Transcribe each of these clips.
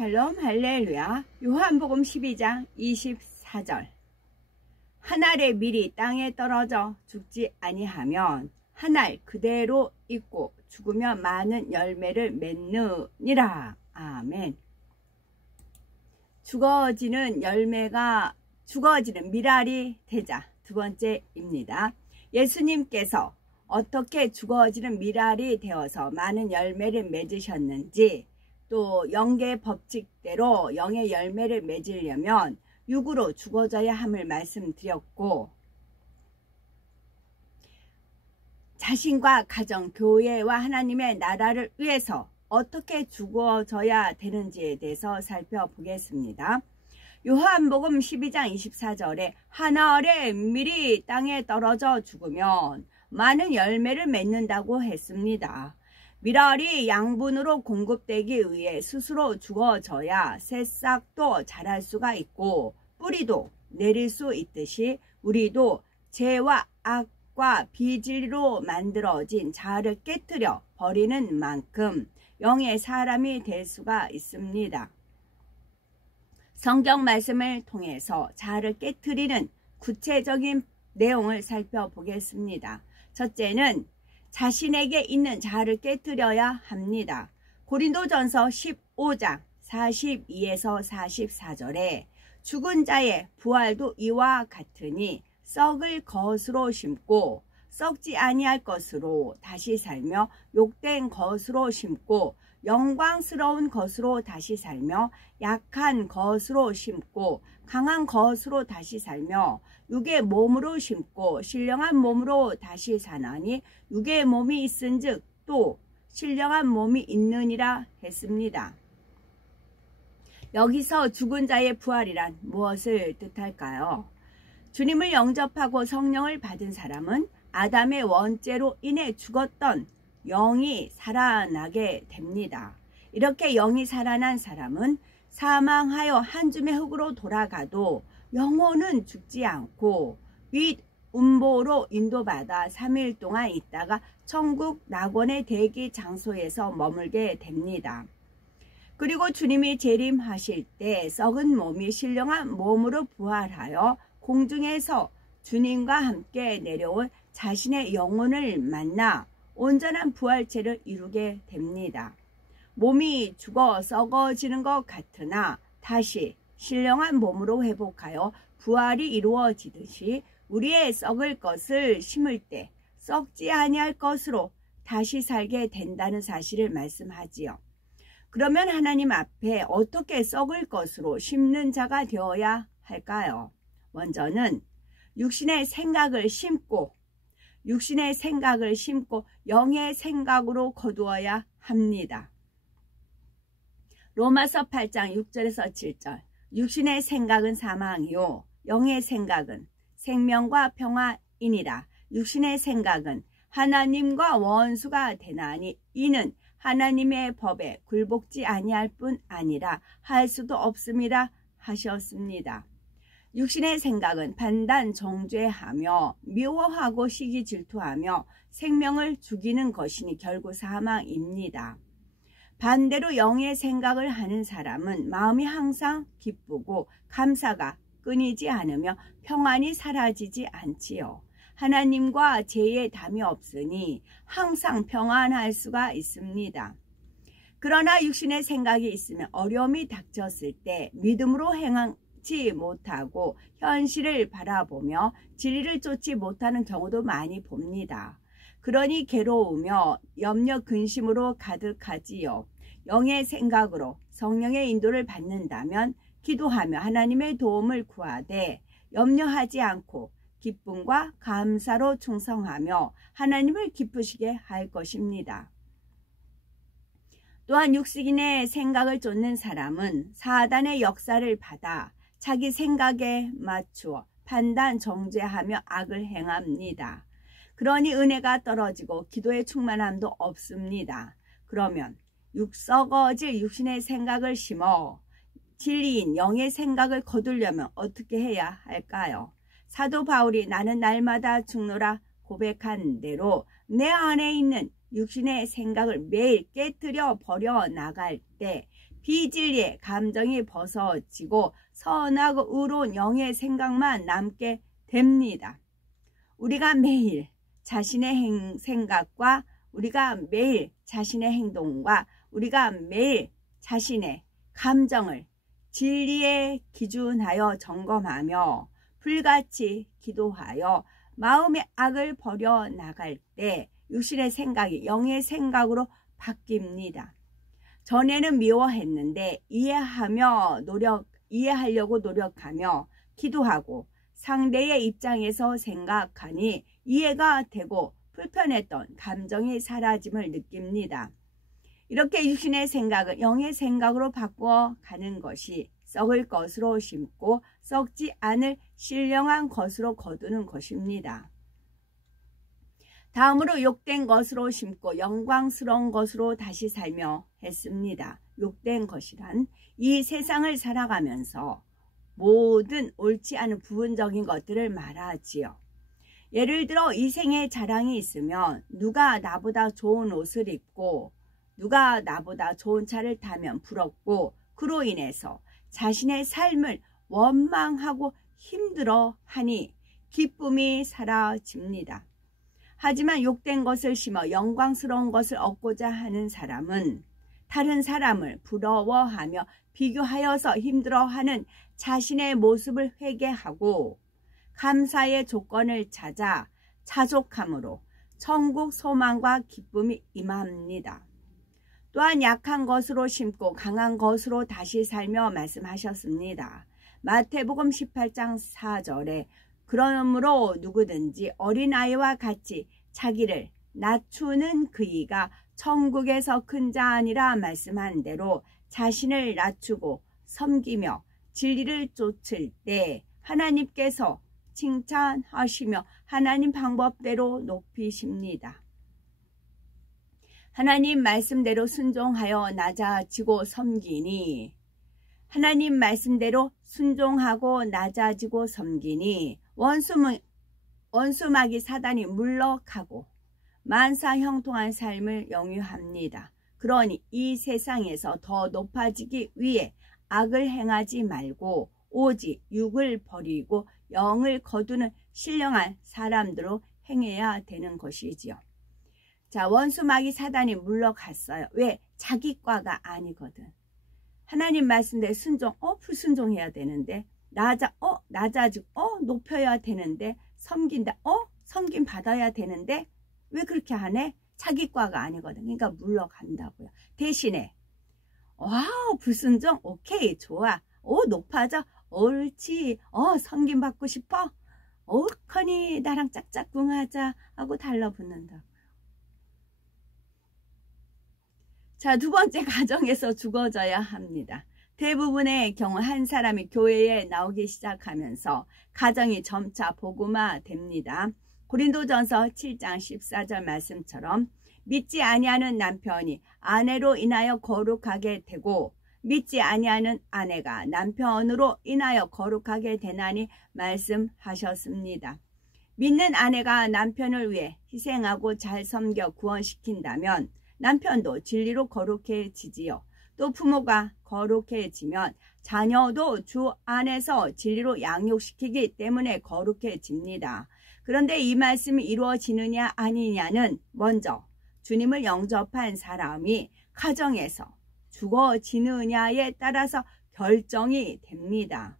샬롬 할렐루야. 요한복음 12장 24절. 한 알의 밀이 땅에 떨어져 죽지 아니하면 한 알 그대로 있고 죽으면 많은 열매를 맺느니라. 아멘. 죽어지는 밀알이 되자. 두 번째입니다. 예수님께서 어떻게 죽어지는 밀알이 되어서 많은 열매를 맺으셨는지, 또 영계 법칙대로 영의 열매를 맺으려면 육으로 죽어져야 함을 말씀드렸고, 자신과 가정, 교회와 하나님의 나라를 위해서 어떻게 죽어져야 되는지에 대해서 살펴보겠습니다. 요한복음 12장 24절에 한 알의 밀이 땅에 떨어져 죽으면 많은 열매를 맺는다고 했습니다. 밀알이 양분으로 공급되기 위해 스스로 죽어져야 새싹도 자랄 수가 있고 뿌리도 내릴 수 있듯이, 우리도 죄와 악과 비진리로 만들어진 자아를 깨트려 버리는 만큼 영의 사람이 될 수가 있습니다. 성경 말씀을 통해서 자아를 깨트리는 구체적인 내용을 살펴보겠습니다. 첫째는 자신에게 있는 자아를 깨트려야 합니다. 고린도전서 15장 42에서 44절에 죽은 자의 부활도 이와 같으니 썩을 것으로 심고 썩지 아니할 것으로 다시 살며 욕된 것으로 심고 영광스러운 것으로 다시 살며 약한 것으로 심고 강한 것으로 다시 살며 육의 몸으로 심고 신령한 몸으로 다시 사나니 육의 몸이 있은즉 또 신령한 몸이 있느니라 했습니다. 여기서 죽은 자의 부활이란 무엇을 뜻할까요? 주님을 영접하고 성령을 받은 사람은 아담의 원죄로 인해 죽었던 영이 살아나게 됩니다. 이렇게 영이 살아난 사람은 사망하여 한 줌의 흙으로 돌아가도 영혼은 죽지 않고 윗 음보로 인도받아 3일 동안 있다가 천국 낙원의 대기 장소에서 머물게 됩니다. 그리고 주님이 재림하실 때 썩은 몸이 신령한 몸으로 부활하여 공중에서 주님과 함께 내려온 자신의 영혼을 만나 온전한 부활체를 이루게 됩니다. 몸이 죽어 썩어지는 것 같으나 다시 신령한 몸으로 회복하여 부활이 이루어지듯이 우리의 썩을 것을 심을 때 썩지 아니할 것으로 다시 살게 된다는 사실을 말씀하지요. 그러면 하나님 앞에 어떻게 썩을 것으로 심는 자가 되어야 할까요? 먼저는 육신의 생각을 심고 영의 생각으로 거두어야 합니다. 로마서 8장 6절에서 7절. 육신의 생각은 사망이요 영의 생각은 생명과 평화이니라. 육신의 생각은 하나님과 원수가 되나니 이는 하나님의 법에 굴복지 아니할 뿐 아니라 할 수도 없습니다 하셨습니다. 육신의 생각은 판단 정죄하며 미워하고 시기 질투하며 생명을 죽이는 것이니 결국 사망입니다. 반대로 영의 생각을 하는 사람은 마음이 항상 기쁘고 감사가 끊이지 않으며 평안이 사라지지 않지요. 하나님과 죄의 담이 없으니 항상 평안할 수가 있습니다. 그러나 육신의 생각이 있으면 어려움이 닥쳤을 때 믿음으로 행하지 못하고 현실을 바라보며 진리를 쫓지 못하는 경우도 많이 봅니다. 그러니 괴로우며 염려 근심으로 가득하지요. 영의 생각으로 성령의 인도를 받는다면 기도하며 하나님의 도움을 구하되 염려하지 않고 기쁨과 감사로 충성하며 하나님을 기쁘시게 할 것입니다. 또한 육신의 생각을 쫓는 사람은 사단의 역사를 받아 자기 생각에 맞추어 판단 정죄하며 악을 행합니다. 그러니 은혜가 떨어지고 기도의 충만함도 없습니다. 그러면 썩어질 육신의 생각을 심어 진리인 영의 생각을 거두려면 어떻게 해야 할까요? 사도 바울이 나는 날마다 죽노라 고백한 대로 내 안에 있는 육신의 생각을 매일 깨뜨려 버려 나갈 때 비진리의 감정이 벗어지고 선하고 의로운 영의 생각만 남게 됩니다. 우리가 매일 자신의 생각과 우리가 매일 자신의 행동과 우리가 매일 자신의 감정을 진리에 기준하여 점검하며 불같이 기도하여 마음의 악을 버려 나갈 때 육신의 생각이 영의 생각으로 바뀝니다. 전에는 미워했는데 이해하려고 노력하며 기도하고 상대의 입장에서 생각하니 이해가 되고 불편했던 감정이 사라짐을 느낍니다. 이렇게 육신의 생각을 영의 생각으로 바꾸어 가는 것이 썩을 것으로 심고 썩지 않을 신령한 것으로 거두는 것입니다. 다음으로 욕된 것으로 심고 영광스러운 것으로 다시 살며 했습니다. 욕된 것이란 이 세상을 살아가면서 모든 옳지 않은 부분적인 것들을 말하지요. 예를 들어 이 생에 자랑이 있으면 누가 나보다 좋은 옷을 입고 누가 나보다 좋은 차를 타면 부럽고 그로 인해서 자신의 삶을 원망하고 힘들어하니 기쁨이 사라집니다. 하지만 욕된 것을 심어 영광스러운 것을 얻고자 하는 사람은 다른 사람을 부러워하며 비교하여서 힘들어하는 자신의 모습을 회개하고 감사의 조건을 찾아 자족함으로 천국 소망과 기쁨이 임합니다. 또한 약한 것으로 심고 강한 것으로 다시 살며 말씀하셨습니다. 마태복음 18장 4절에 그러므로 누구든지 어린아이와 같이 자기를 낮추는 그이가 천국에서 큰 자 아니라 말씀한 대로 자신을 낮추고 섬기며 진리를 쫓을 때 하나님께서 칭찬하시며 하나님 방법대로 높이십니다. 하나님 말씀대로 순종하여 낮아지고 섬기니 하나님 말씀대로 순종하고 낮아지고 섬기니 원수마귀 사단이 물러가고 만사형통한 삶을 영유합니다. 그러니 이 세상에서 더 높아지기 위해 악을 행하지 말고 오직 육을 버리고 영을 거두는 신령한 사람들로 행해야 되는 것이지요. 자, 원수마귀 사단이 물러갔어요. 왜? 자기 과가 아니거든. 하나님 말씀대로 순종, 불순종해야 되는데 낮아지고 높여야 되는데 섬긴다, 섬김 받아야 되는데 왜 그렇게 하네? 자기 과가 아니거든. 그러니까 물러간다고요. 대신에 와우, 불순종? 오케이, 좋아. 높아져? 옳지. 섬김 받고 싶어? 옳거니 나랑 짝짝꿍하자 하고 달라붙는다. 자, 두 번째, 가정에서 죽어져야 합니다. 대부분의 경우 한 사람이 교회에 나오기 시작하면서 가정이 점차 복음화됩니다. 고린도전서 7장 14절 말씀처럼 믿지 아니하는 남편이 아내로 인하여 거룩하게 되고 믿지 아니하는 아내가 남편으로 인하여 거룩하게 되나니 말씀하셨습니다. 믿는 아내가 남편을 위해 희생하고 잘 섬겨 구원시킨다면 남편도 진리로 거룩해지지요. 또 부모가 거룩해지면 자녀도 주 안에서 진리로 양육시키기 때문에 거룩해집니다. 그런데 이 말씀이 이루어지느냐 아니냐는 먼저 주님을 영접한 사람이 가정에서 죽어지느냐에 따라서 결정이 됩니다.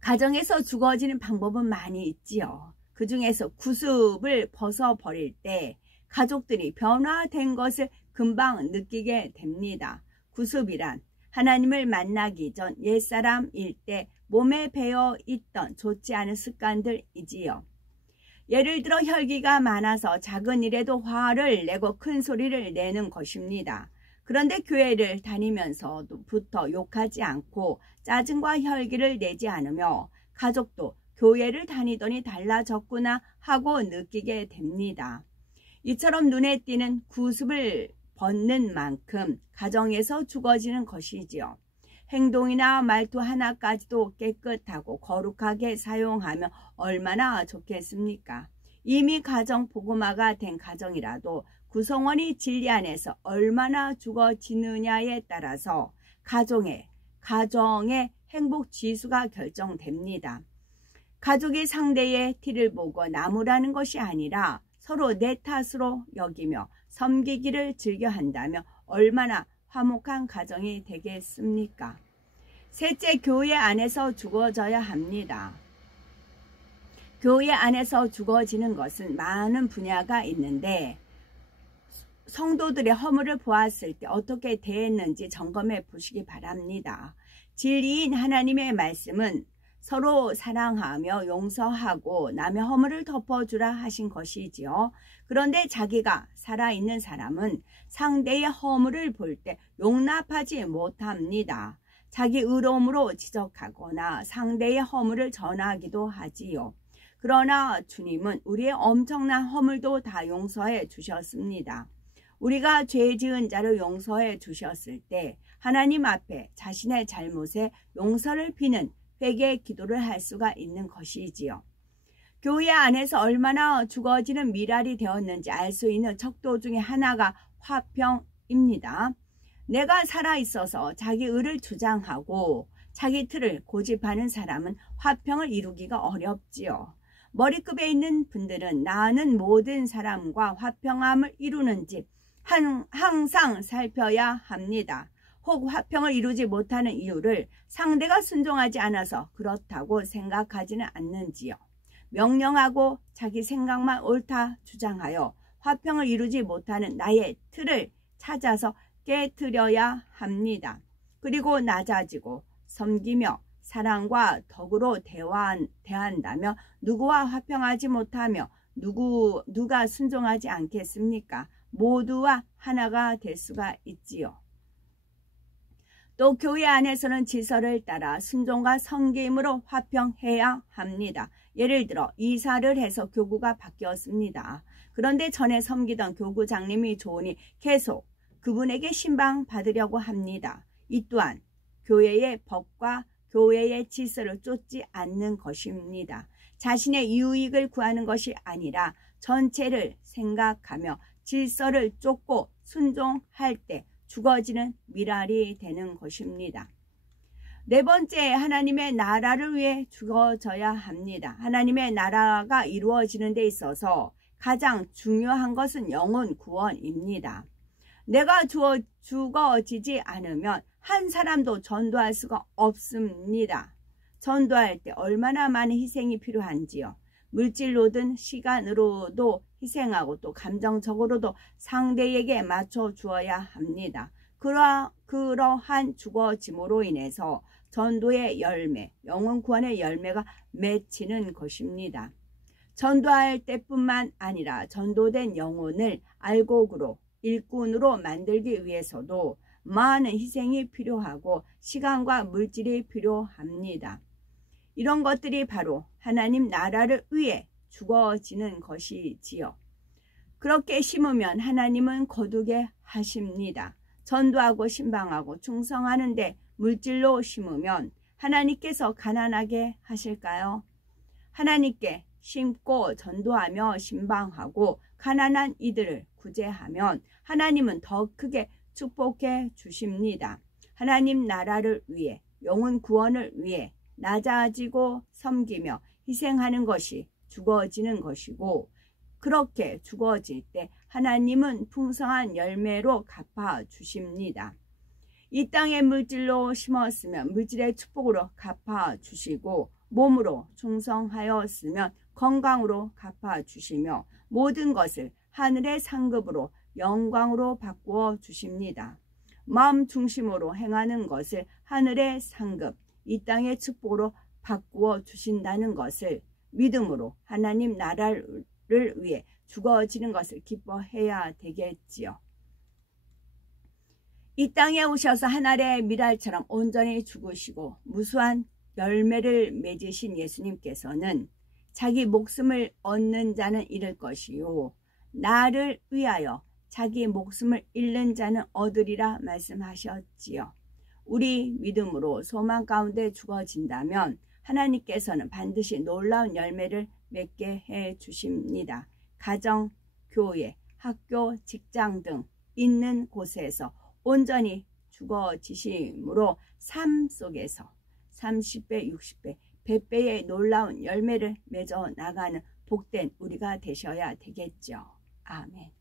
가정에서 죽어지는 방법은 많이 있지요. 그 중에서 구습을 벗어버릴 때 가족들이 변화된 것을 금방 느끼게 됩니다. 구습이란 하나님을 만나기 전 옛사람일 때 몸에 배어 있던 좋지 않은 습관들이지요. 예를 들어 혈기가 많아서 작은 일에도 화를 내고 큰 소리를 내는 것입니다. 그런데 교회를 다니면서부터 욕하지 않고 짜증과 혈기를 내지 않으며 가족도 교회를 다니더니 달라졌구나 하고 느끼게 됩니다. 이처럼 눈에 띄는 구습을 벗는 만큼 가정에서 죽어지는 것이지요. 행동이나 말투 하나까지도 깨끗하고 거룩하게 사용하면 얼마나 좋겠습니까? 이미 가정 복음화가 된 가정이라도 구성원이 진리 안에서 얼마나 죽어지느냐에 따라서 가정의 행복 지수가 결정됩니다. 가족이 상대의 티를 보고 나무라는 것이 아니라 서로 내 탓으로 여기며 섬기기를 즐겨 한다면 얼마나 화목한 가정이 되겠습니까? 셋째, 교회 안에서 죽어져야 합니다. 교회 안에서 죽어지는 것은 많은 분야가 있는데 성도들의 허물을 보았을 때 어떻게 대했는지 점검해 보시기 바랍니다. 진리인 하나님의 말씀은 서로 사랑하며 용서하고 남의 허물을 덮어주라 하신 것이지요. 그런데 자기가 살아있는 사람은 상대의 허물을 볼 때 용납하지 못합니다. 자기 의로움으로 지적하거나 상대의 허물을 전하기도 하지요. 그러나 주님은 우리의 엄청난 허물도 다 용서해 주셨습니다. 우리가 죄 지은 자를 용서해 주셨을 때 하나님 앞에 자신의 잘못에 용서를 비는 회개 기도를 할 수가 있는 것이지요. 교회 안에서 얼마나 죽어지는 미랄이 되었는지 알 수 있는 척도 중에 하나가 화평입니다. 내가 살아있어서 자기 의를 주장하고 자기 틀을 고집하는 사람은 화평을 이루기가 어렵지요. 머리급에 있는 분들은 나는 모든 사람과 화평함을 이루는지 항상 살펴야 합니다. 혹 화평을 이루지 못하는 이유를 상대가 순종하지 않아서 그렇다고 생각하지는 않는지요. 명령하고 자기 생각만 옳다 주장하여 화평을 이루지 못하는 나의 틀을 찾아서 깨트려야 합니다. 그리고 낮아지고 섬기며 사랑과 덕으로 대한다며 누구와 화평하지 못하며 누가 순종하지 않겠습니까? 모두와 하나가 될 수가 있지요. 또 교회 안에서는 질서를 따라 순종과 섬김으로 화평해야 합니다. 예를 들어 이사를 해서 교구가 바뀌었습니다. 그런데 전에 섬기던 교구장님이 좋으니 계속 그분에게 신방받으려고 합니다. 이 또한 교회의 법과 교회의 질서를 쫓지 않는 것입니다. 자신의 유익을 구하는 것이 아니라 전체를 생각하며 질서를 쫓고 순종할 때 죽어지는 미랄이 되는 것입니다. 네 번째, 하나님의 나라를 위해 죽어져야 합니다. 하나님의 나라가 이루어지는 데 있어서 가장 중요한 것은 영혼 구원입니다. 내가 죽어지지 않으면 한 사람도 전도할 수가 없습니다. 전도할 때 얼마나 많은 희생이 필요한지요. 물질로든 시간으로도 희생하고 또 감정적으로도 상대에게 맞춰 주어야 합니다. 그러한 죽어짐으로 인해서 전도의 열매, 영혼 구원의 열매가 맺히는 것입니다. 전도할 때뿐만 아니라 전도된 영혼을 알곡으로 일꾼으로 만들기 위해서도 많은 희생이 필요하고 시간과 물질이 필요합니다. 이런 것들이 바로 하나님 나라를 위해 죽어지는 것이지요. 그렇게 심으면 하나님은 거두게 하십니다. 전도하고 신방하고 충성하는데 물질로 심으면 하나님께서 가난하게 하실까요? 하나님께 심고 전도하며 신방하고 가난한 이들을 구제하면 하나님은 더 크게 축복해 주십니다. 하나님 나라를 위해 영혼 구원을 위해 낮아지고 섬기며 희생하는 것이 죽어지는 것이고 그렇게 죽어질 때 하나님은 풍성한 열매로 갚아 주십니다. 이 땅에 물질로 심었으면 물질의 축복으로 갚아 주시고 몸으로 충성하였으면 건강으로 갚아 주시며 모든 것을 하늘의 상급으로 영광으로 바꾸어 주십니다. 마음 중심으로 행하는 것을 하늘의 상급, 이 땅의 축복으로 바꾸어 주신다는 것을 믿음으로 하나님 나라를 위해 죽어지는 것을 기뻐해야 되겠지요. 이 땅에 오셔서 하늘의 미랄처럼 온전히 죽으시고 무수한 열매를 맺으신 예수님께서는 자기 목숨을 얻는 자는 잃을 것이요 나를 위하여 자기 목숨을 잃는 자는 얻으리라 말씀하셨지요. 우리 믿음으로 소망 가운데 죽어진다면 하나님께서는 반드시 놀라운 열매를 맺게 해 주십니다. 가정, 교회, 학교, 직장 등 있는 곳에서 온전히 죽어지심으로 삶 속에서 30배, 60배, 100배의 놀라운 열매를 맺어 나가는 복된 우리가 되셔야 되겠죠. 아멘.